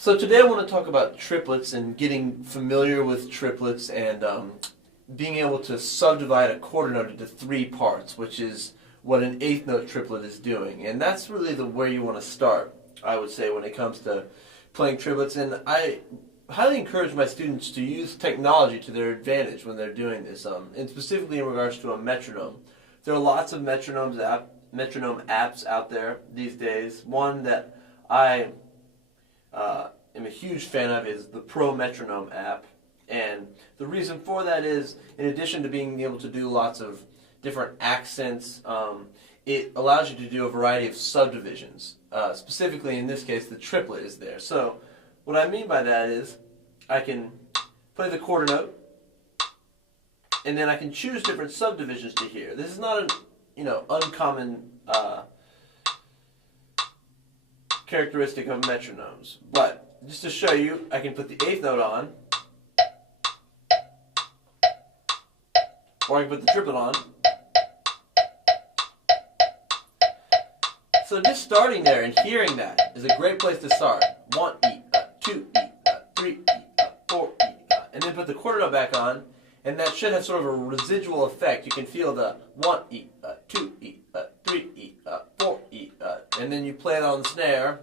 So today I want to talk about triplets and getting familiar with triplets and being able to subdivide a quarter note into three parts, which is what an eighth note triplet is doing. And that's really where you want to start, I would say, when it comes to playing triplets. And I highly encourage my students to use technology to their advantage when they're doing this, and specifically in regards to a metronome. There are lots of metronome apps out there these days. One that I am a huge fan of is the Pro Metronome app, and the reason for that is, in addition to being able to do lots of different accents, it allows you to do a variety of subdivisions. Specifically, in this case, the triplet is there. So, what I mean by that is, I can play the quarter note, and then I can choose different subdivisions to hear. This is not an uncommon characteristic of metronomes, but just to show you, I can put the eighth note on, or I can put the triplet on. So just starting there and hearing that is a great place to start. 1 E, 2 E, 3 E, 4 E, and then put the quarter note back on, and that should have sort of a residual effect. You can feel the 1 E, 2 E, 3 E, 4 E, and then you play it on the snare.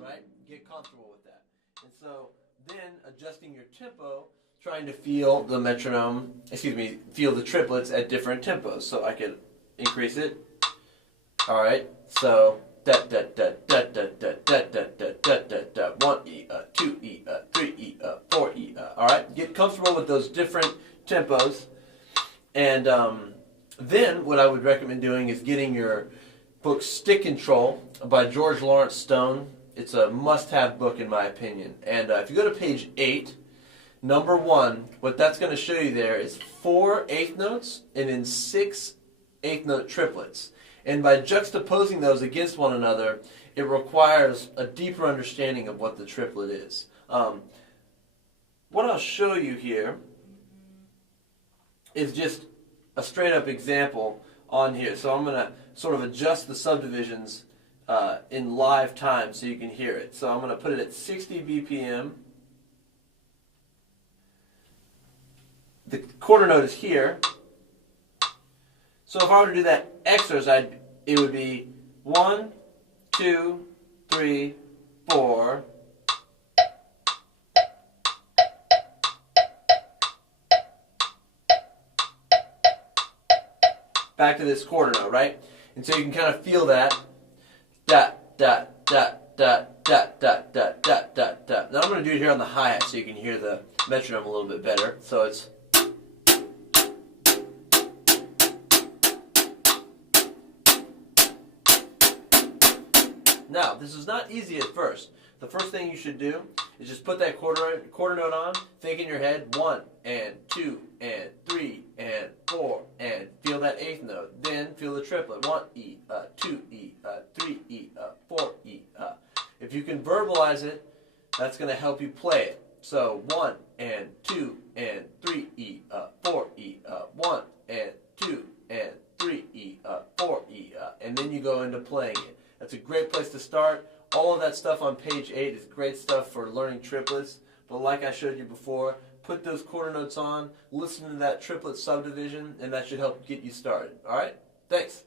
Right? Get comfortable with that. And so then adjusting your tempo, trying to feel the feel the triplets at different tempos. So I could increase it. All right. So da da da da da da da da da da da da 1 E, 2 E, 3 E, 4 E. All right. Get comfortable with those different tempos, and then what I would recommend doing is getting your book Stick Control by George Lawrence Stone. It's a must-have book in my opinion. And if you go to page 8, number 1, what that's going to show you there is 4 eighth notes and then 6 eighth note triplets. And by juxtaposing those against one another, it requires a deeper understanding of what the triplet is. What I'll show you here is just a straight-up example on here. So I'm going to sort of adjust the subdivisions in live time so you can hear it. So I'm going to put it at 60 BPM. The quarter note is here. So if I were to do that extras, it would be 1, 2, 3, 4. Back to this quarter note, right? And so you can kind of feel that. Dot, dot, dot, dot, dot, dot, dot, dot, dot, dot. Now I'm going to do it here on the hi-hat so you can hear the metronome a little bit better. So it's... Now, this is not easy at first. The first thing you should do is just put that quarter note on, think in your head 1 and 2 and 3 and 4 and feel that eighth note. Then feel the triplet 1 E, 2 E, 3 E, 4 E. If you can verbalize it, that's going to help you play it. So 1 and 2 and 3 E, 4 E, 1 and 2 and 3 E, 4 E, and then you go into playing it. That's a great place to start. All of that stuff on page 8 is great stuff for learning triplets. But like I showed you before, put those quarter notes on, listen to that triplet subdivision, and that should help get you started. All right? Thanks.